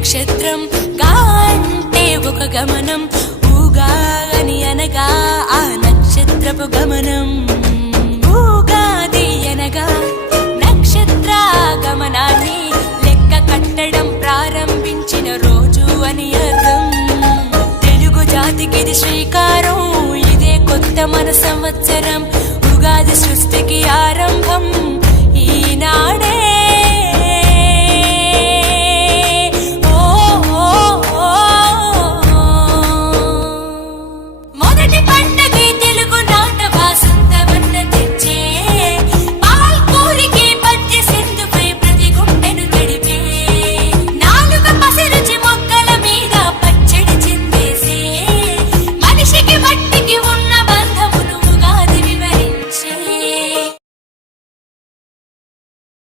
నక్షత్రం గా అంటే ఒక గమనం, ఊగా అని అనగా ఆ నక్షత్రపు గమనం. ఊగాది అనగా నక్షత్ర గమనాన్ని లెక్క కట్టడం ప్రారంభించిన రోజు అని అర్థం. తెలుగు జాతికిది శ్రీకారం, ఇదే కొత్త మన సంవత్సరం.